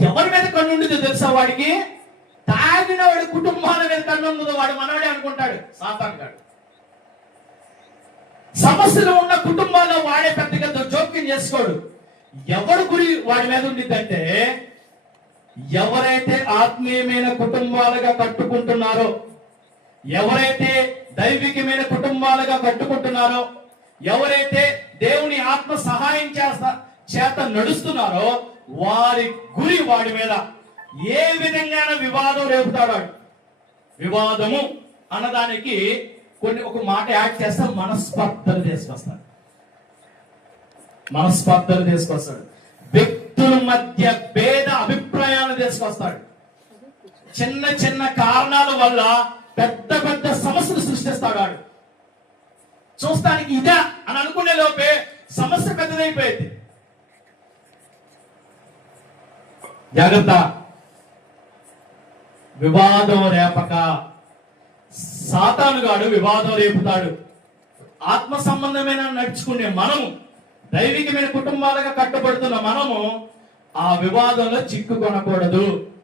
ఎవరి మీద కన్ను ఉండదు తెలుసా వాడికి? తాగిన వాడి కుటుంబాల మీద కన్ను ఉండదు. వాడు మనవాడే అనుకుంటాడు సాతాను గాడు. సమస్యలు ఉన్న కుటుంబాల్లో వాడే పెద్దగా జోక్యం చేసుకోడు. ఎవడు గురి వాడి మీద ఉండిద్దంటే, ఎవరైతే ఆత్మీయమైన కుటుంబాలుగా కట్టుకుంటున్నారో, ఎవరైతే దైవికమైన కుటుంబాలుగా కట్టుకుంటున్నారో, ఎవరైతే దేవుని ఆత్మ సహాయం చేత నడుస్తున్నారో, వారి గురి వాడి మీద ఏ విధంగా వివాదం రేపుతాడు. వివాదము అన్నదానికి ఒక మాట యాడ్ చేస్తే మనస్పర్ధలు తీసుకొస్తాడు. మనస్పర్ధలు తీసుకొస్తాడు. వ్యక్తుల మధ్య భేద అభిప్రాయాలు తీసుకొస్తాడు. చిన్న చిన్న కారణాల వల్ల పెద్ద పెద్ద సమస్యలు సృష్టిస్తాడు. చూస్తానికి ఇదా అని అనుకునే లోపే సమస్య పెద్దదైపోయింది. జాగ్రత్త. వివాదం రేపక. సాతానుగాడు వివాదం రేపుతాడు. ఆత్మ సంబంధమైన నడుచుకునే మనము, దైవికమైన కుటుంబాలుగా కట్టబడుతున్న మనము ఆ వివాదంలో చిక్కుకొనకూడదు.